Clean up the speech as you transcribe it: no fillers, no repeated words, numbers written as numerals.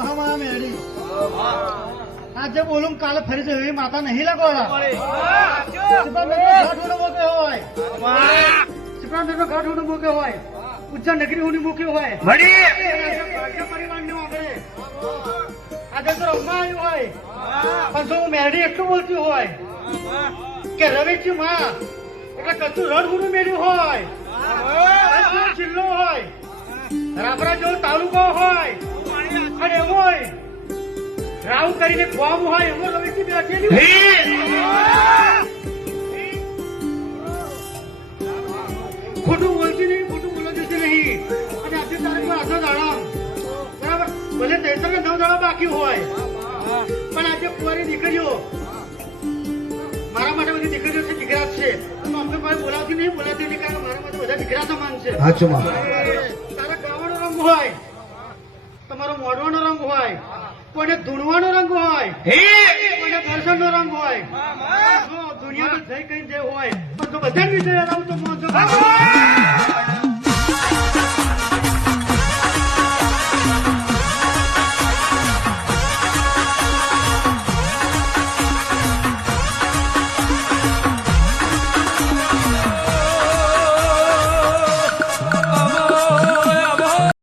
મહામાયા મેળી આજે બોલું કાલે ફરી જવું એવી માતા નહીં લાગવાના ઘાટ મૂકે હોય સિપ્રાંતનો ઘાટ મૂકે હોય ઉજ્જૈન નગરી ઉની મૂક્યો હોય પરિવાર ને આગળ આજે તો રમવા આવ્યું હોય પણ જો મેળી એટલું બોલતી હોય કે રવિજી માં એટલે કચ્છું રણગુરું મેળ્યું હોય જિલ્લો હોય રાબરા જેવો તાલુકો હોય અને એવો હોય રાવ કરીને ખોવામ હોય એવો રવિજી બેઠેલી ખોટું બોલતી નહીં ખોટું બોલવા દેતી નહીં અને આજે તારીખ આખો દાડા બરાબર ભલે 9 દાડા બાકી હોય પણ આજે કુંવારી દીકરીઓ મારા માટે બધી દીકરીઓ છે દીકરા છે અમને કોઈ બોલાવતી નહીં બોલાવતી નહીં કારણ મારા માટે બધા દીકરા સમાન છે તારા ગાવાનો રંગ હોય તમારો મોઢવાનો રંગ હોય કોઈને ધૂણવાનો રંગ હોય કોઈને દર્શનનો રંગ હોય દુનિયામાં જઈ કઈ જે હોય પણ તો બધા વિષય આવું તો